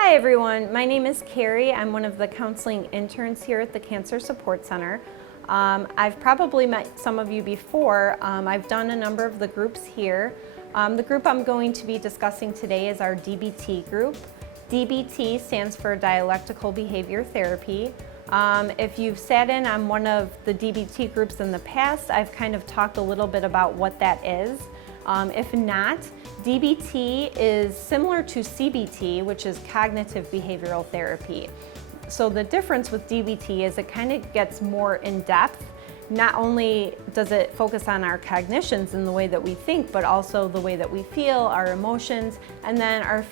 Hi everyone, my name is Kerry. I'm one of the counseling interns here at the Cancer Support Center. I've probably met some of you before. I've done a number of the groups here. The group I'm going to be discussing today is our DBT group. DBT stands for Dialectical Behavioral Therapy. If you've sat in on one of the DBT groups in the past, I've kind of talked a little bit about what that is. If not, DBT is similar to CBT, which is Cognitive Behavioral Therapy. So the difference with DBT is it kind of gets more in depth. Not only does it focus on our cognitions and the way that we think, but also the way that we feel, our emotions, and then our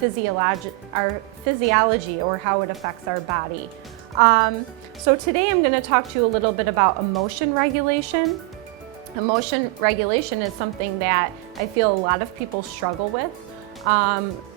physiology or how it affects our body. So today I'm going to talk to you a little bit about emotion regulation. Emotion regulation is something that I feel a lot of people struggle with.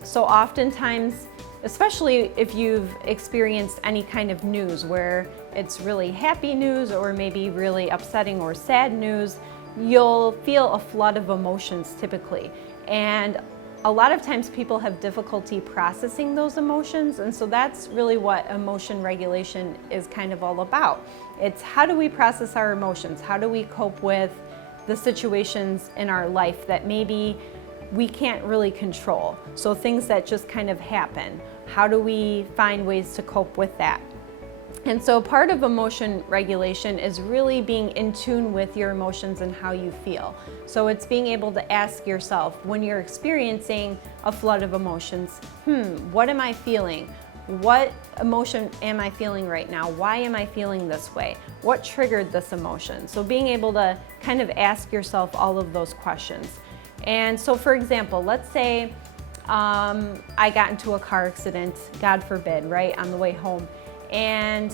So oftentimes, especially if you've experienced any kind of news where it's really happy news or maybe really upsetting or sad news, you'll feel a flood of emotions typically. And a lot of times people have difficulty processing those emotions, and so that's really what emotion regulation is kind of all about. It's how do we process our emotions? How do we cope with the situations in our life that maybe we can't really control? So things that just kind of happen. How do we find ways to cope with that? And so part of emotion regulation is really being in tune with your emotions and how you feel. So it's being able to ask yourself when you're experiencing a flood of emotions, what am I feeling? What emotion am I feeling right now? Why am I feeling this way? What triggered this emotion? So being able to kind of ask yourself all of those questions. And so for example, let's say I got into a car accident, God forbid, right, on the way home. And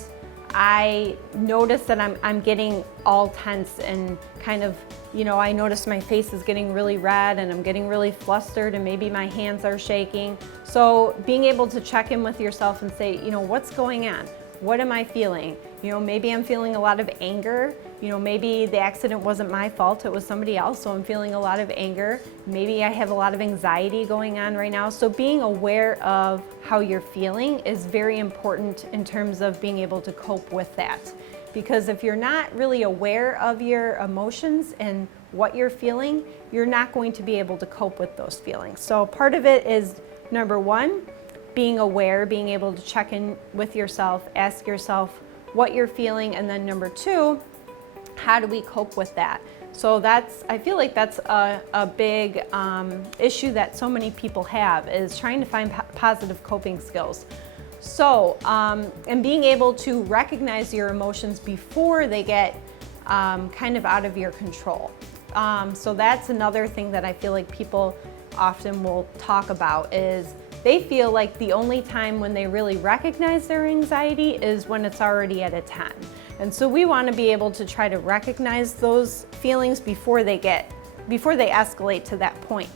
I noticed that I'm getting all tense and kind of, I notice my face is getting really red and I'm getting really flustered and maybe my hands are shaking. So being able to check in with yourself and say, what's going on? What am I feeling? Maybe I'm feeling a lot of anger. Maybe the accident wasn't my fault, it was somebody else, so I'm feeling a lot of anger. Maybe I have a lot of anxiety going on right now. So being aware of how you're feeling is very important in terms of being able to cope with that. Because if you're not really aware of your emotions and what you're feeling, you're not going to be able to cope with those feelings. So part of it is, number one, being aware, being able to check in with yourself, ask yourself what you're feeling, and then number two, how do we cope with that? So I feel like that's a big issue that so many people have, is trying to find positive coping skills. So, and being able to recognize your emotions before they get kind of out of your control. So that's another thing that I feel like people often will talk about, is they feel like the only time when they really recognize their anxiety is when it's already at a 10. And so we want to be able to try to recognize those feelings before they escalate to that point.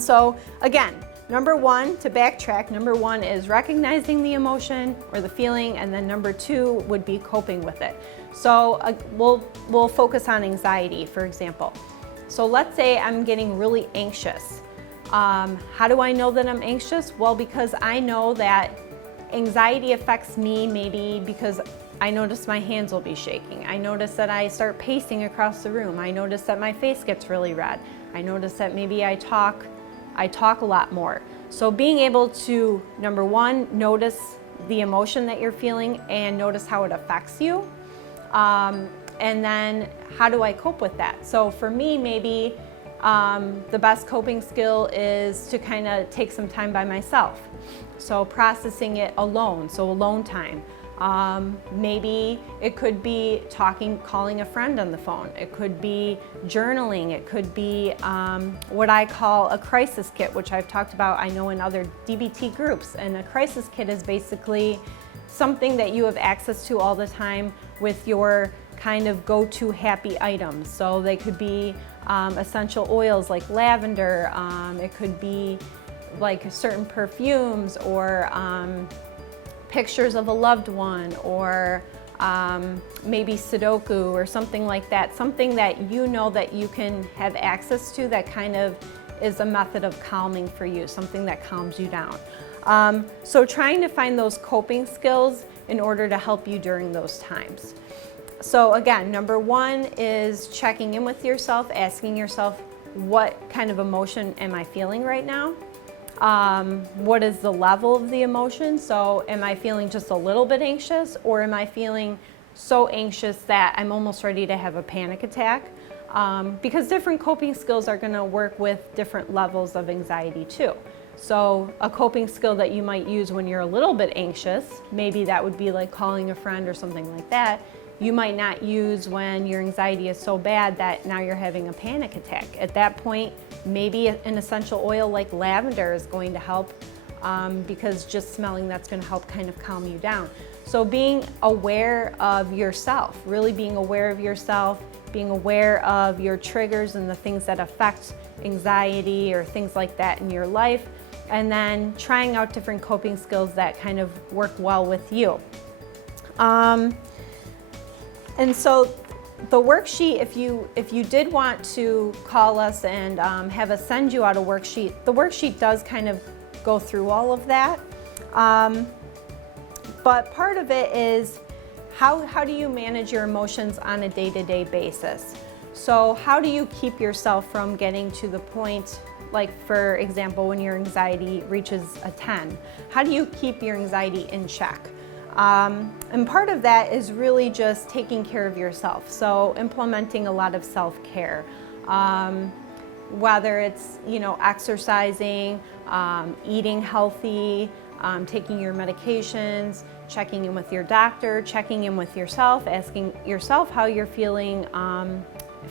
So again, number one, to backtrack, number one is recognizing the emotion or the feeling, and then number two would be coping with it. So we'll focus on anxiety, for example. So let's say I'm getting really anxious. How do I know that I'm anxious? Well, because I know that anxiety affects me maybe because I notice my hands will be shaking. I notice that I start pacing across the room. I notice that my face gets really red. I notice that maybe I talk a lot more. So being able to, number one, notice the emotion that you're feeling and notice how it affects you. And then how do I cope with that? So for me, maybe the best coping skill is to kind of take some time by myself. So processing it alone, so alone time. Maybe it could be calling a friend on the phone. It could be journaling. It could be what I call a crisis kit, which I've talked about, I know, in other DBT groups. And a crisis kit is basically something that you have access to all the time with your kind of go-to happy items. So they could be essential oils like lavender. It could be like certain perfumes, or pictures of a loved one, or maybe Sudoku or something like that. Something that you know that you can have access to that kind of is a method of calming for you, something that calms you down. So trying to find those coping skills in order to help you during those times. So again, number one is checking in with yourself, asking yourself, what kind of emotion am I feeling right now? What is the level of the emotion? So am I feeling just a little bit anxious, or am I feeling so anxious that I'm almost ready to have a panic attack? Because different coping skills are going to work with different levels of anxiety too. So a coping skill that you might use when you're a little bit anxious, maybe that would be like calling a friend or something like that. You might not use when your anxiety is so bad that now you're having a panic attack. At that point, maybe an essential oil like lavender is going to help, because just smelling that's going to help kind of calm you down. So being aware of yourself, really being aware of yourself, being aware of your triggers and the things that affect anxiety or things like that in your life, and then trying out different coping skills that kind of work well with you. And so the worksheet, if you did want to call us and have us send you out a worksheet, the worksheet does kind of go through all of that. But part of it is how do you manage your emotions on a day-to-day basis? So how do you keep yourself from getting to the point, like for example, when your anxiety reaches a 10, how do you keep your anxiety in check? And part of that is really just taking care of yourself. So implementing a lot of self-care, whether it's, exercising, eating healthy, taking your medications, checking in with your doctor, checking in with yourself, asking yourself how you're feeling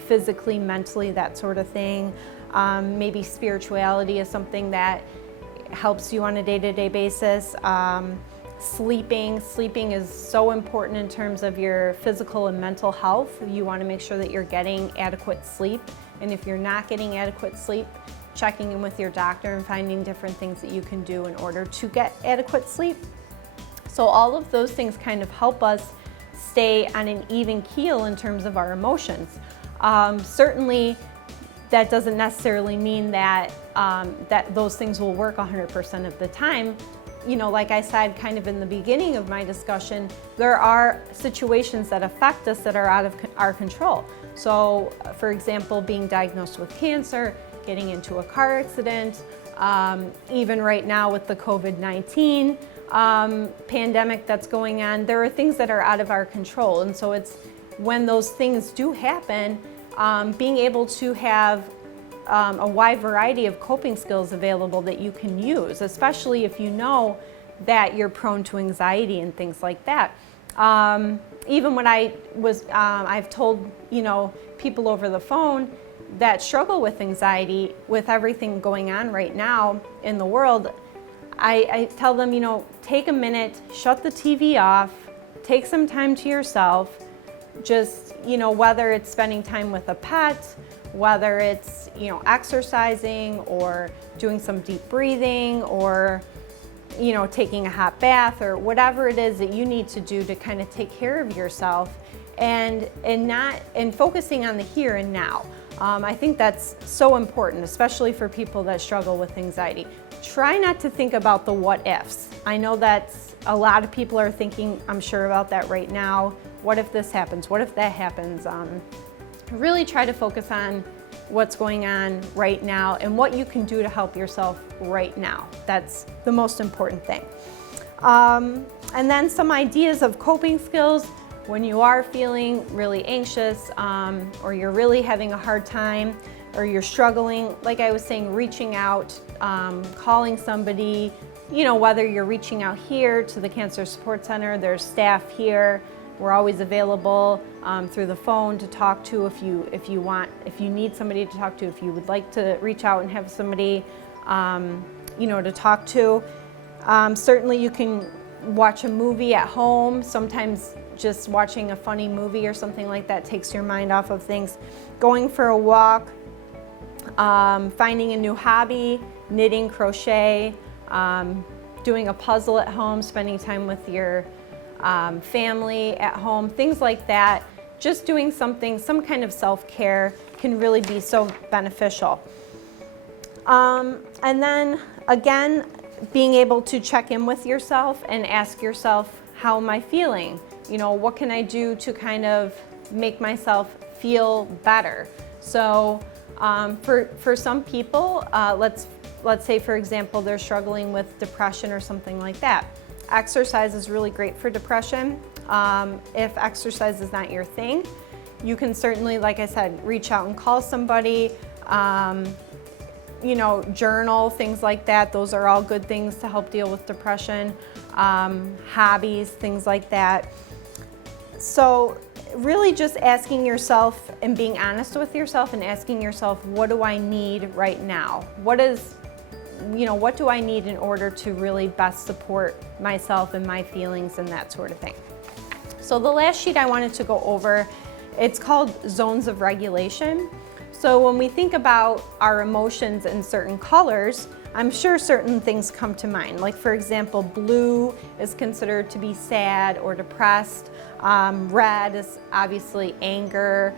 physically, mentally, that sort of thing. Maybe spirituality is something that helps you on a day-to-day basis. Sleeping is so important in terms of your physical and mental health. You want to make sure that you're getting adequate sleep. And if you're not getting adequate sleep, checking in with your doctor and finding different things that you can do in order to get adequate sleep. So all of those things kind of help us stay on an even keel in terms of our emotions. Certainly, that doesn't necessarily mean that, that those things will work 100% of the time. Like I said kind of in the beginning of my discussion, there are situations that affect us that are out of our control. So, for example, being diagnosed with cancer, getting into a car accident, even right now with the COVID-19 pandemic that's going on, there are things that are out of our control. And so it's when those things do happen, being able to have a wide variety of coping skills available that you can use, especially if you know that you're prone to anxiety and things like that. Even when I've told people over the phone that struggle with anxiety, with everything going on right now in the world, I tell them, take a minute, shut the TV off, take some time to yourself, just, whether it's spending time with a pet, whether it's, exercising or doing some deep breathing or, taking a hot bath or whatever it is that you need to do to kind of take care of yourself and focusing on the here and now. I think that's so important, especially for people that struggle with anxiety. Try not to think about the what ifs. I know that a lot of people are thinking, I'm sure, about that right now. What if this happens? What if that happens? Really try to focus on what's going on right now and what you can do to help yourself right now. That's the most important thing. And then some ideas of coping skills when you are feeling really anxious, or you're really having a hard time, or you're struggling, like I was saying, reaching out, calling somebody, whether you're reaching out here to the Cancer Support Center, there's staff here. We're always available through the phone to talk to if you need somebody to talk to, if you would like to reach out and have somebody, to talk to. Certainly you can watch a movie at home. Sometimes just watching a funny movie or something like that takes your mind off of things. Going for a walk, finding a new hobby, knitting, crochet, doing a puzzle at home, spending time with your family at home, things like that. Just doing something, some kind of self-care can really be so beneficial. And then again, being able to check in with yourself and ask yourself, how am I feeling? You know, what can I do to kind of make myself feel better? So for some people, let's say, for example, they're struggling with depression or something like that. Exercise is really great for depression. If exercise is not your thing, you can certainly, like I said, reach out and call somebody, you know, journal, things like that. Those are all good things to help deal with depression. Hobbies, things like that. So really just asking yourself and being honest with yourself and asking yourself, what do I need right now? What do I need in order to really best support myself and my feelings and that sort of thing? So the last sheet I wanted to go over, it's called zones of regulation. So when we think about our emotions in certain colors, I'm sure certain things come to mind. Like, for example, blue is considered to be sad or depressed. Red is obviously anger.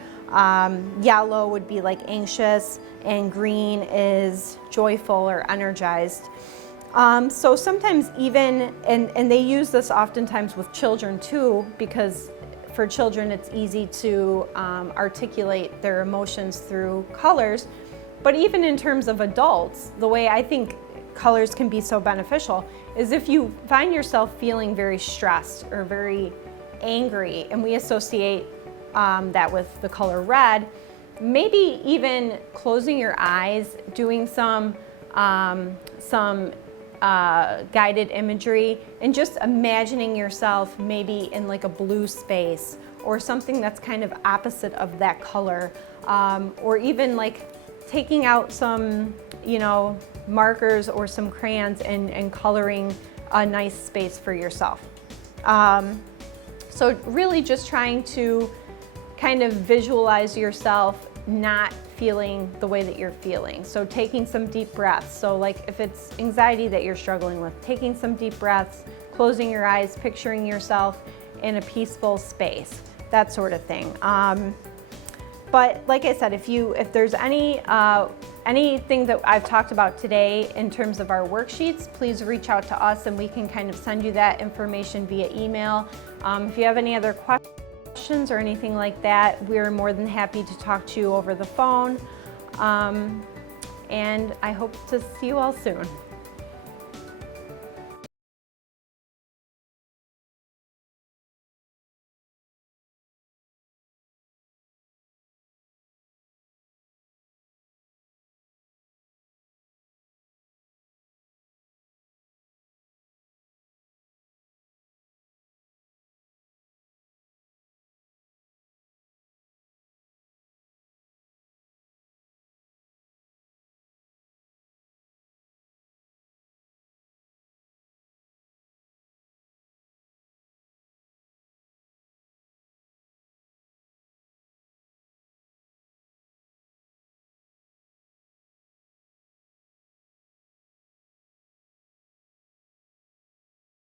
Yellow would be like anxious, and green is joyful or energized. So sometimes even, and they use this oftentimes with children too, because for children it's easy to articulate their emotions through colors. But even in terms of adults, the way I think colors can be so beneficial is if you find yourself feeling very stressed or very angry, and we associate that with the color red, maybe even closing your eyes, doing some guided imagery, and just imagining yourself maybe in like a blue space or something that's kind of opposite of that color, or even like taking out some, you know, markers or some crayons and coloring a nice space for yourself. So really just trying to kind of visualize yourself not feeling the way that you're feeling. So taking some deep breaths. So like if it's anxiety that you're struggling with, taking some deep breaths, closing your eyes, picturing yourself in a peaceful space, that sort of thing. But like I said, if there's anything that I've talked about today in terms of our worksheets, please reach out to us and we can kind of send you that information via email. If you have any other questions or anything like that, we're more than happy to talk to you over the phone. And I hope to see you all soon.